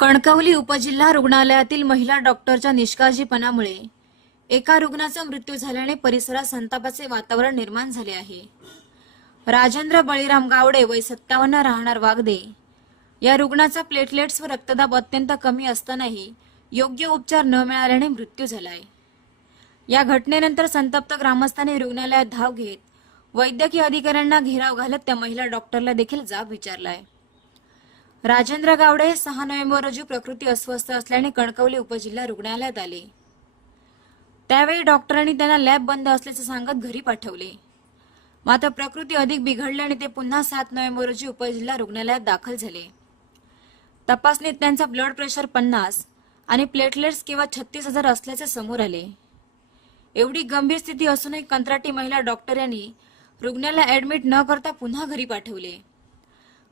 कणकवली उपजिल्हा रुग्णालयातील महिला डॉक्टरच्या निष्काळजीपणामुळे एका रुग्णाचा मृत्यू झाल्याने परिसरात संतापाचे वातावरण निर्माण झाले आहे. राजेंद्र बळीराम गावडे वय सत्तावन्न राहणार वागदे. या रुग्णाचा प्लेटलेट्स व रक्तदाब अत्यंत कमी असतानाही योग्य उपचार न मिळाल्याने मृत्यू झालाय. या घटनेनंतर संतप्त ग्रामस्थांनी रुग्णालयात धाव घेत वैद्यकीय अधिकाऱ्यांना घेराव घालत त्या महिला डॉक्टरला देखील जाब विचारलाय. राजेंद्र गावडे हे सहा नोव्हेंबर रोजी प्रकृती अस्वस्थ असल्याने कणकवली उपजिल्हा रुग्णालयात आले. त्यावेळी डॉक्टरांनी त्यांना लॅब बंद असल्याचं सांगत घरी पाठवले. मात्र प्रकृती अधिक बिघडल्याने ते पुन्हा सात नोव्हेंबर रोजी उपजिल्हा रुग्णालयात दाखल झाले. तपासणीत त्यांचा ब्लड प्रेशर पन्नास आणि प्लेटलेट्स किंवा छत्तीस हजार असल्याचे समोर आले. एवढी गंभीर स्थिती असूनही कंत्राटी महिला डॉक्टर यांनी रुग्णाला ऍडमिट न करता पुन्हा घरी पाठवले.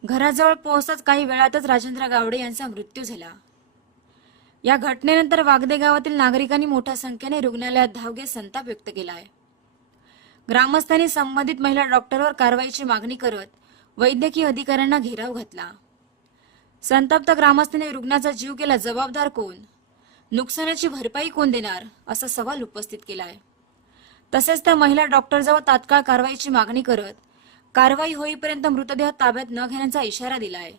घराजवळ पोहोचताच काही वेळातच राजेंद्र गावडे यांचा मृत्यू झाला. या घटनेनंतर वागदे गावातील नागरिकांनी मोठ्या संख्येने रुग्णालयात धाव घेत संताप व्यक्त केला आहे ग्रामस्थांनी संबंधित महिला डॉक्टरवर कारवाईची मागणी करत वैद्यकीय अधिकाऱ्यांना घेराव घातला. संतप्त ग्रामस्थांनी रुग्णाचा जीव गेला जबाबदार कोण? नुकसानाची भरपाई कोण देणार? असा सवाल उपस्थित केला आहे तसेच त्या महिला डॉक्टरजवळ तात्काळ कारवाईची मागणी करत कारवाई होईपर्यंत मृतदेह ताब्यात न घेण्याचा इशारा दिला आहे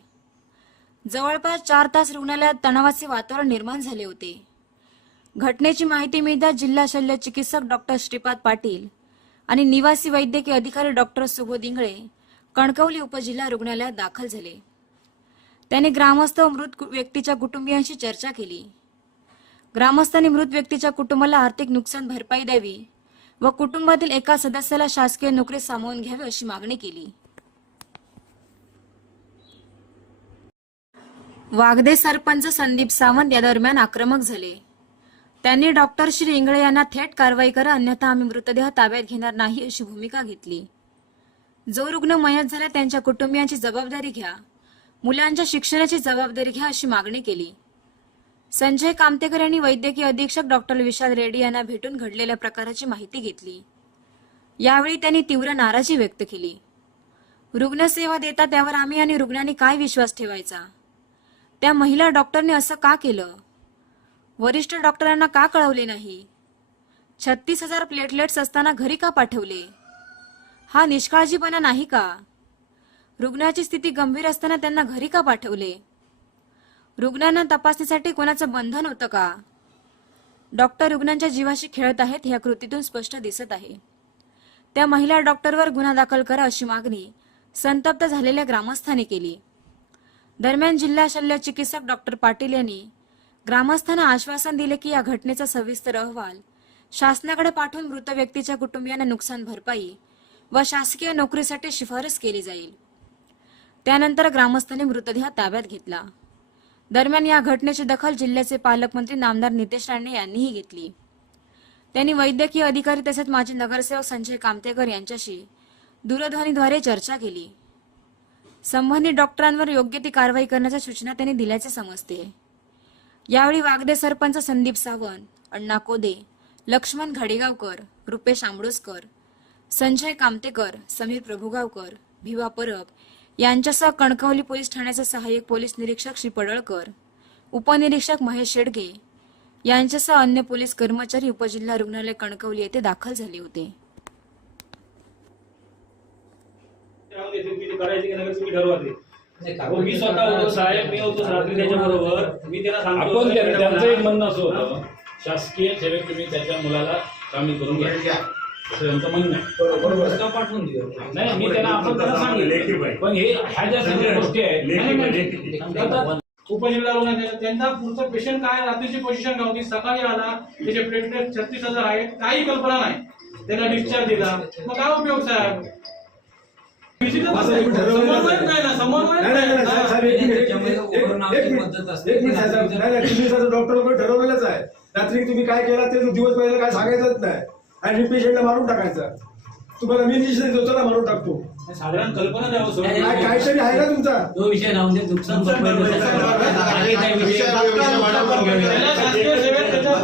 जवळपास चार तास रुग्णालयात तणावाचे वातावरण निर्माण झाले होते. घटनेची माहिती मिळताच जिल्हा शल्य चिकित्सक डॉक्टर श्रीपाद पाटील आणि निवासी वैद्यकीय अधिकारी डॉक्टर सुबोध इंगळे कणकवली उपजिल्हा रुग्णालयात दाखल झाले. त्यांनी ग्रामस्थ व मृत कु- व्यक्तीच्या कुटुंबियांशी चर्चा केली. ग्रामस्थांनी मृत व्यक्तीच्या कुटुंबाला आर्थिक नुकसान भरपाई द्यावी व कुटुंबातील एका सदस्याला शासकीय नोकरी सामावून घ्यावी अशी मागणी केली. वागदे सरपंच संदीप सावंत या दरम्यान आक्रमक झाले. त्यांनी डॉक्टर श्री इंगळे यांना थेट कारवाई करा अन्यथा आम्ही मृतदेह ताब्यात घेणार नाही अशी भूमिका घेतली. जो रुग्ण मयत झाला त्यांच्या कुटुंबियांची जबाबदारी घ्या. मुलांच्या शिक्षणाची जबाबदारी घ्या अशी मागणी केली. संजय कामतेकर यांनी वैद्यकीय अधीक्षक डॉक्टर विशाल रेड्डी यांना भेटून घडलेल्या प्रकाराची माहिती घेतली. यावेळी त्यांनी तीव्र नाराजी व्यक्त केली. रुग्णसेवा देता त्यावर आम्ही आणि रुग्णांनी काय विश्वास ठेवायचा? त्या महिला डॉक्टरने असं का केलं? वरिष्ठ डॉक्टरांना का कळवले नाही? छत्तीस हजार प्लेटलेट्स असताना घरी का पाठवले? हा निष्काळजीपणा नाही का? रुग्णाची स्थिती गंभीर असताना त्यांना घरी का पाठवले? रुग्णांना तपासणीसाठी कोणाचं बंधन होतं का? डॉक्टर रुग्णांच्या जीवाशी खेळत आहेत या कृतीतून स्पष्ट दिसत आहे. त्या महिला डॉक्टरवर गुन्हा दाखल करा अशी मागणी संतप्त झालेल्या ग्रामस्थांनी केली. दरम्यान जिल्हा शल्य चिकित्सक डॉक्टर पाटील यांनी ग्रामस्थांना आश्वासन दिले की या घटनेचा सविस्तर अहवाल शासनाकडे पाठवून मृत व्यक्तीच्या कुटुंबियांना नुकसान भरपाई व शासकीय नोकरीसाठी शिफारस केली जाईल. त्यानंतर ग्रामस्थांनी मृतदेह ताब्यात घेतला. दरम्यान या घटनेची दखल जिल्ह्याचे पालकमंत्री नामदार नितेश राणे यांनीही घेतली. त्यांनी वैद्यकीय अधिकारी तसेच माजी नगरसेवक संजय कामतेकर यांच्याशी दूरध्वनीद्वारे चर्चा केली. संबंधित डॉक्टरांवर योग्य ती कारवाई करण्याच्या सूचना त्यांनी दिल्याचे समजते. यावेळी वागदे सरपंच संदीप सावंत अण्णा कोदे लक्ष्मण घडेगावकर रुपेश आंबडोसकर संजय कामतेकर समीर प्रभुगावकर भिवा परब यांच्यासह कणकवली पोलीस ठाण्याचे सहाय्यक पोलीस निरीक्षक श्री पडळकर उपनिरीक्षक महेश शेडगे यांच्यासह अन्य पोलीस कर्मचारी उपजिल्हा रुग्णालय कणकवली येथे दाखल झाले होते. मी स्वतः होतो साहेब मी होतो रात्री त्याच्याबरोबर मी त्याला सांगतो आपण त्यांचं एक म्हणणं असं. होतं शासकीय सेवेत तुम्ही त्याच्या मुलाला सामील करून घ्या. त्यांचं म्हणणं आहे. पाठवून दिला नाही मी त्यांना आपण त्यांना सांगितलं. पण हे ह्या ज्या सगळ्या गोष्टी आहेत नाही, नाही, नाही. आता उपजिल्हा रुग्णालय त्यांचा पुढचं पेशंट काय रात्रीची पोझिशन नव्हती सकाळी आला. त्याचे प्लेटलेट छत्तीस हजार आहेत. काही कल्पना नाही. त्याला डिस्चार्ज दिला. मग काय उपयोग साहेब? समन्वयच नाही ना? समन्वयच नाही ना. एक मिनिट. एक मिनिट साहेब नाही. नाही तुम्ही सर डॉक्टर लोक ठरवलेलंच आहे. रात्री तुम्ही काय केला ते दिवस पहिला काय सांगायचंच नाही. आणि पेशंटला मारून टाकायचं. तुम्हाला मी इंजेक्शन देतो चला मारून टाकतो. साधारण कल्पना द्यावं. काय काहीतरी आहे ना तुमचा. तो विषय राहून दे नुकसान भरपाई बाकी काही विषय? त्याला शासकीय सेवेत त्याच्या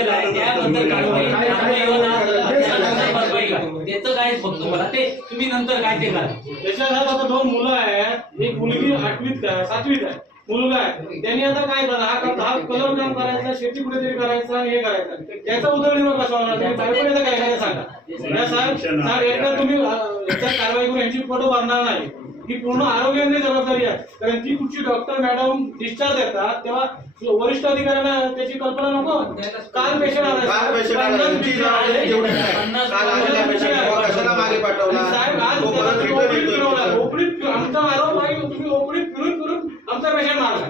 हे काय ते करा त्याच्या घरात आता दोन मुलं आहेत. एक मुलगी आठवीत आहे सातवीत आहे. मुलगा आहे. त्यांनी आता काय करा हा हा कलर काम करायचा शेती कुठेतरी करायचं आणि हे करायचं. त्याचा उदरनिर्वाह कसा होणार? तुम्ही बायकोने काय काय सांगा? या साहेब साहेब एकदा तुम्ही कारवाई करून यांची फोटो भरणार नाही. ही पूर्ण आरोग्याची जबाबदारी आहे. कारण ती कुठची डॉक्टर मॅडम डिस्चार्ज देतात तेव्हा वरिष्ठ अधिकाऱ्यांना त्याची कल्पना नको. काल पेशंट आला काल patient आला. पन्नास तुमची patient जबाबदारी आले. तेवढी आहे. पन्नास काल आलेल्या patient patient ला आले. कशाला मागे पाठवला? साहेब आज तो परत त्याला return ओपडीत येतोय. फिरवला. ओपडीत फिर- आमचा आरोप आहे की तुम्ही ओपडीत फिरून फिरून आमचा पेशंट मारला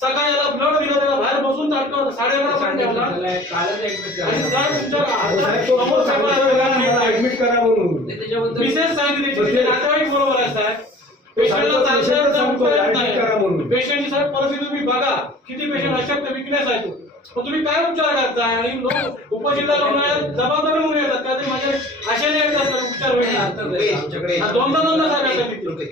सकाळी याला ब्लड दिलं त्याला बाहेर बसून चाटलं साडे अकरा पर्यंत ठेवला आणि साहेब तुमच्या साहेब हातात तो समोर सगळं आहे. ऍडमिट करा म्हणून. विशेष सांगितले नातेवाईक बरोबर आहे साहेब. पेशंटला. पेशंटची साहेब परिस्थिती तुम्ही बघा. किती पेशंट अशक्त विकनेस आहे तो पण तुम्ही काय उपचार करताय आणि लोक उपजिल्हा रुग्णालयात जबाबदारी म्हणून येतात. का ते माझ्या आशेने येतात उपचार होईल. हा, दोनदा दोनदा तिथे.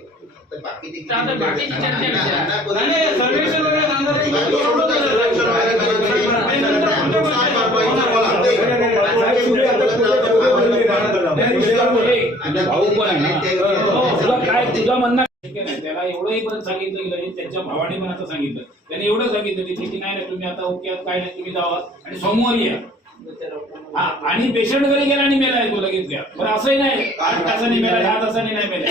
की म्हणणं शक्य नाही त्याला एवढंही पण सांगितलं गेलं त्याच्या भावाने पण आता सांगितलं. त्याने एवढं सांगितलं की ठीक नाही तुम्ही आता ओके काय नाही तुम्ही जावा. आणि सोमवारी या. हा, आणि पेशंट घरी गेला आणि मेला तो लगेच घ्या. पण असंही नाही. आठ तासांनी मेला दहा तासांनी नाही मेला.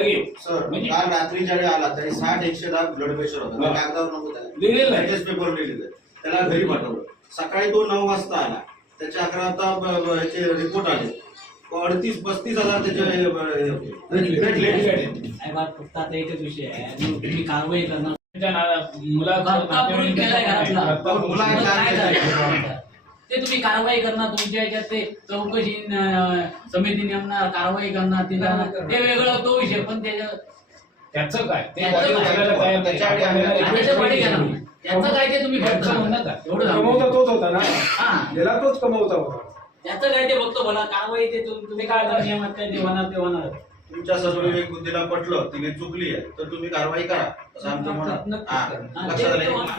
लगेच. सर म्हणजे काल रात्री ज्यावेळी आला तरी साठ एकशे दहा ब्लड प्रेशर होता. कागदावर नको लिहिलेलं आहे. टेस्ट पेपर लिहिलेलं आहे. त्याला घरी पाठवलं. सकाळी तो नऊ वाजता आला. त्याचे अकरा आता ब- ब- याचे रिपोर्ट आले. अडतीस पस्तीस हजार त्याचे फक्त आता एकच विषय आहे. आणि तुम्ही कारवाई करणार. त्यांच्या ना- मुलाचं रक्तापुरून केलाय घरातला. रक्तापुरून. मुला- काय करायचं? ते तुम्ही कारवाई करणार तुमच्या याच्यात ते चौकशी समिती नेमणार कारवाई करणार ते जाणार. ते वेगळं तो विषय पण त्याच्या त्याचं काय? ते त्याचं काय? त्याच्याकडे त्याचं काय तुम्ही फक्त त्याचं म्हणणं काय? एवढं सांगू. कमवता तोच होता ना? हा. गेला तोच कमवता होता. त्याचं काय ते फक्त बोला कारवाई ते तुम- तुम्ही काय नियमात काय ते होणार ते होणार. तुमच्या सदविवेक बुद्धीला पटलं तिने चुकली आहे तर तुम्ही कारवाई करा असं आमचं म्हणणं. हा, हा, लक्षात ते- आलं ते होणार.